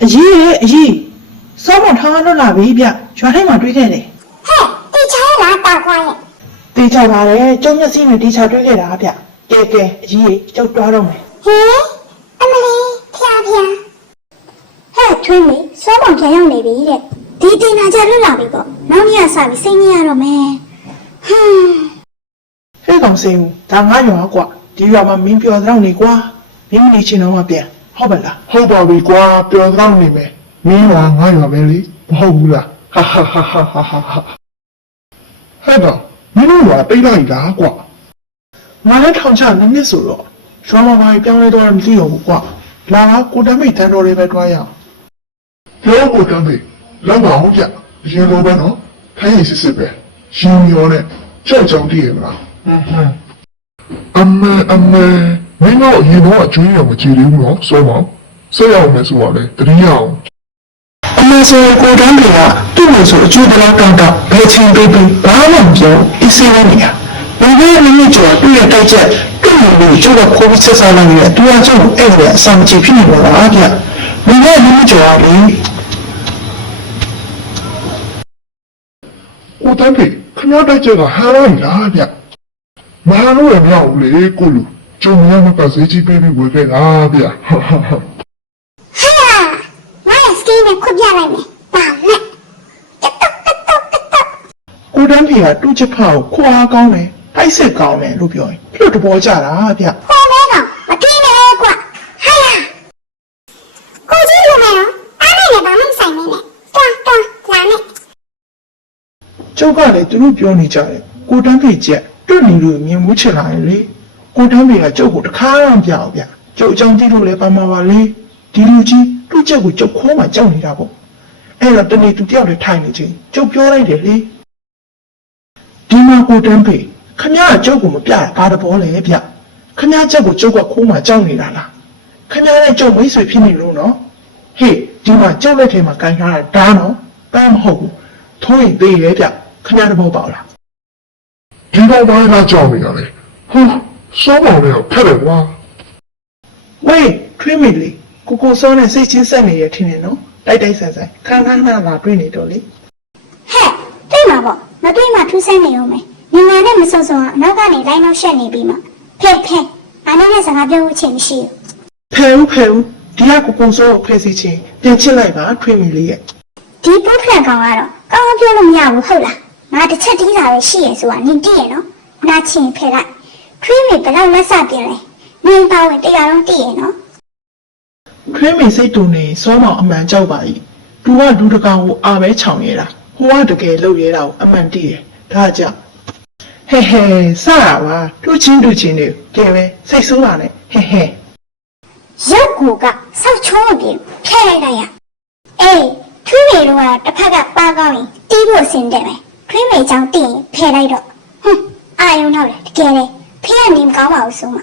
အေးစောမောင်ထားလို့လာပြီဗျရွာထဲမှာတွေးခဲ့တယ်ဟဲ့တေချာလားတောက်ခွာရဲ့တေချာပါတယ်ကျုံမျက်စိနဲ့တေချာတွေးခဲ့တာဗျကဲအကြီးကျုပ်တွားတော့မယ်ဟဲအမလေးဖျားဟဲ့ထွေးမေစောမောင်ပြန်ရောက်နေပြီတဲ့ဒီတင်နာကြလွတ်လာပြီပေါ့နောက်နေ့ကစပြီးစိတ်ညစ်ရတော့မယ်ဟဲ့ကောင်စိန်ဦးဒါငါရွာကွာဒီရွာမှာမင်းပြောတော့နေကွာမင်းမနေချင်တော့မှပြန်ဟုတ်ပါလားဟုတ်ပါပြီကွာပြောတော့နေမယ်မင်းကငါရွာပဲလေမဟုတ်ဘူးလားဟာဟဲ့တော့မင်းတို့ကတိတ်လိုက်လားကွာငါလည်းထောင်ချနှစ်ဆိုတော့ရွာမှာဘာပြောင်းလဲတော့မသိတော့ဘူးကွာလာကကိုတမိတ်တန်းတော်တွေပဲတွားရအောင်ပြောကိုတမ်းပြီလောက်ပါအောင်ဗျအရင်လိုပဲနော်ခိုင်းရင်စစ်ပဲရှင်ရောနဲ့ကြောက်ကြောင်တည်ရမလားအမေမင်းတို့ရင်တော့အကျွေးရမကြည့်သေးဘူးနော်စောမောင်ဆက်ရအောင်မယ်ဆိုပါလေတတိယအောင်အမေဆိုကိုတန်းတွေကသူ့လို့ဆိုအကျွေးတော့တောင်းဘယ်ချင်းပေးပြီးဘာမှမပြောအစ်စေးနေရဘယ်လိုလဲကြောသူ့ရဲ့တိုက်ချက်သူ့လိုကျတော့ခိုးပြီးဆက်စားလိုက်ရတူအကျုပ်အဲ့ဒါအဆောင်ကြည့်ဖြစ်နေပါလားဗျမင်းလည်းကြော်ပြီကိုတမ်းပြီခဏတိုက်ချက်ကဟာလိုက်လားဗျမဟာလို့ရမရဘူးလေကိုလူကျုံရမကစေးကြီးပေးပြီးဝယ်ခဲ့တာဗျဟာငါ့စကင်းနဲ့ခုပြလိုက်မယ်ပါနဲ့ကိုတန်းဖေကတူးချက်ဖောက်ခွာကောင်းတယ်တိုက်စစ်ကောင်းတယ်လို့ပြောရင်လွတ်တဘောကြတာဗျဟောမဲကောင်မကင်းနဲ့ကွာဟာကိုကြီးလိုမယ်နော်အားနဲ့ဘာမှမဆိုင်နေနဲ့တွန်းလာနဲ့ကျုပ်ကလည်းသူတို့ပြောနေကြတယ်ကိုတန်းဖေချက်တွတ်နေလို့မြင်မှုချင်လာရင်လေကိုတန်းဖေကကျုပ်ကိုတခါမှမပြောက်ဗျကျုပ်အကြောင်းသိလို့လည်းပါမှာပါလေဒီလူကြီးသူ့ချက်ကိုကျုပ်ခိုးမှကြောက်နေတာပေါ့အဲ့တော့တနေ့သူတယောက်လည်းထိုင်နေချင်းကျုပ်ပြောလိုက်တယ်လေဒီမှာကိုတန်းဖေခမရကျုပ်ကိုမပြဘာတဘောလဲဗျခမရချက်ကိုကျုပ်ကခိုးမှကြောက်နေတာလားခမရနဲ့ကျုပ်မိတ်ဆွေဖြစ်နေလို့နော်ဟေးဒီမှာကျုပ်လက်ထဲမှာကန်ထားတာဒါနော်ဘာမဟုတ်ဘူးထိုးရင်သေးရဲ့ဗျခမရတဘောပေါ့လားဒီတော့ဘာသာကြောက်နေရလဲဟုတ်စောမောင်လည်းဖက်တယ်ကွာဝေးထွေးမိလေကိုစောနဲ့စိတ်ချင်းဆက်နေရထင်တယ်နော်တိုက်ဆန်ခန်းလာတွေ့နေတော့လေဟဲ့တွေ့မှာပေါ့မတွေ့မှထူးဆန်းနေရောမယ်ညီမနဲ့မစုံစုံအနောက်ကနေလိုင်းနောက်ရှက်နေပြီးမှဖဲအားနဲ့စကားပြောဖို့ချိန်မရှိဘူးဖဲဦးဒီကကိုစောကိုဖဲစီချင်းပြန်ချစ်လိုက်ပါထွေးမိလေးရဲ့ဒီပုတ်ဖက်ကောင်ကတော့ကောင်းပြောလို့မရဘူးဟုတ်လားငါတစ်ချက်တီးတာပဲရှိရဆိုတာနင်တည်ရနော်နားချင်းဖဲလိုက်ထွေးမိဘယ်တော့လက်စပြင်းလဲနင်ပါဝင်တရားလုံးတည်ရနော်ထွေးမိစိတ်တူနေစောမောင်အမှန်ကြောက်ပါ၏သူကလူတကောင်ကိုအာပဲချောင်ရတာဟိုကတကယ်လုပ်ရတာကိုအမှန်တည်ရဒါကြောင့်ဟဲစရပါတူချင်းနေကဲပဲစိတ်ဆိုးပါနဲ့ရုပ်ကူကဆောက်ချုံးပြီးဖဲလိုက်ရအေးထွေးမိတို့ကတစ်ဖက်ကပါကောင်းရင်တီးဖို့အဆင်တယ်ပဲထွေးမိချောင်းတည်ရင်ဖဲလိုက်တော့အာယုံတော့လေတကယ်လေဖဲနေမကောင်းပါဘူးဆိုမှ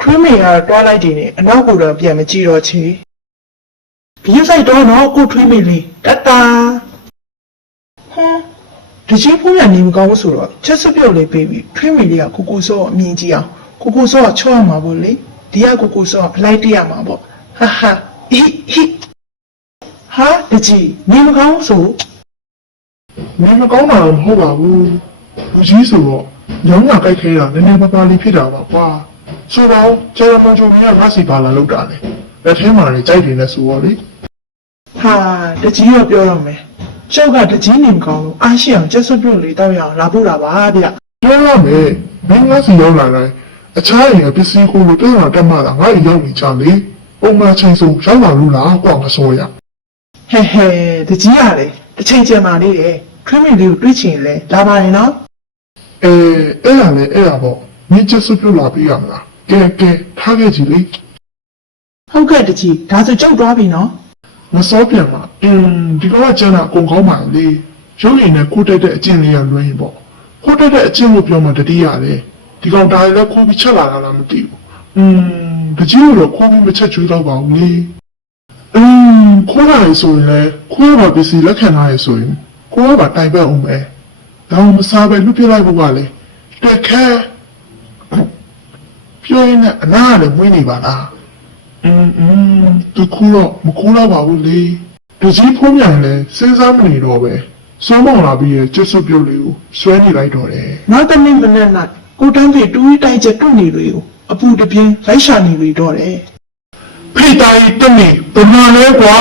ထွေးမိကတွားလိုက်တယ်နဲ့အနောက်ကတော့ပြန်မကြည့်တော့ချေဘင်းဆိုင်တော့တော့ကိုထွေးမိလေးတတဒီချင်းဖုန်းရနေမကောင်းဆိုတော့ချက်စပြုတ်လေးပေးပြီးထွေးမိလေးကကိုစောအမြင်ကြည့်အောင်ကိုစောကချော့ရမှာပေါ့လေဒီကကိုစောအလိုက်တရမှာပေါ့ဟာဟာတကြီးနေမကောင်းဆိုနေမကောင်းတာမဟုတ်ပါဘူးလူကြီးဆိုတော့ရောင်းရကြိုက်ခဲတာနည်းနည်းပါးပါးလေးဖြစ်တာပါကွာဆိုတော့ကျန်မန်ချိုမင်းကငါစီပါလာလောက်တာလေလက်ထဲမှာလည်းကြိုက်တယ်လဲဆိုတော့လေဟာတကြီးတော့ပြောတော့မယ်ကျုပ်ကတကြီးနေမကောင်းလို့အားရှိအောင်ချက်စွပ်ပြုတ်လေးတောက်ရအောင်လာဖို့တာပါဗျပြောရမယ်မင်းငါစီရောက်လာတိုင်းအခြားရင်ပစ္စည်းကိုလိုတက်မှငါ့ရောက်နေကြလေပုံမှန်ချိန်စုံရောက်လာလို့လားကွာမဆိုရတကြီးရတယ်တစ်ချိန်ကျန်ပါသေးတယ်ထွေးမိလေးကိုတွေးချင်လဲလာပါရင်နော်အဲ့ဒါပေါ့မင်းချက်စွပ်ပြုတ်လာပြီးရမလားကဲထားခဲ့ကြည့်လေဟုတ်ကဲ့တကြီးဒါဆိုကျုပ်သွားပြီနော်မစောပြန်ပါဒီတော့ကျန်တာကုန်ကောင်းပါလေရုပ်ရည်နဲ့ခိုးတက်တဲ့အကျင့်လေးရလွှဲရင်ပေါ့ခိုးတက်တဲ့အကျင့်ကိုပြောမှတတိရတယ်ဒီကောင်ဒါလည်းခိုးပြီးချက်လာတာလားမသိဘူးတကြီးတော့ခိုးပြီးမချက်ကျွေးတော့ပါဘူးလေခိုးလာရဆိုရင်လည်းခိုးပါပစ္စည်းလက်ခံထားရဆိုရင်ကိုကပါတိုင်ပတ်အောင်ပဲဒါမှမစားပဲလွတ်ပြလိုက်ဖို့ကလေတက်ခဲပြောရင်လည်းအနာကလည်းမွေးနေပါလား သူခုတော့မခိုးတော့ပါဘူးလေတကြီးဖုံးမြန်လဲစဉ်းစားမနေတော့ပဲစွမ်းမောင်လာပြီးရဲ့ကျစ်စွပ်ပြုတ်လေးကိုဆွဲနေလိုက်တော့တယ် နောက်တစ်နေ့မနက်၌ကိုတန်းဖေတူးတိုက်ချက်တွန့်နေတွေကိုအပူတပြင်းလိုက်ရှာနေပြီတော့တယ် ဖိတိုင်းတနေ့ဘယ်မှာလဲကွာ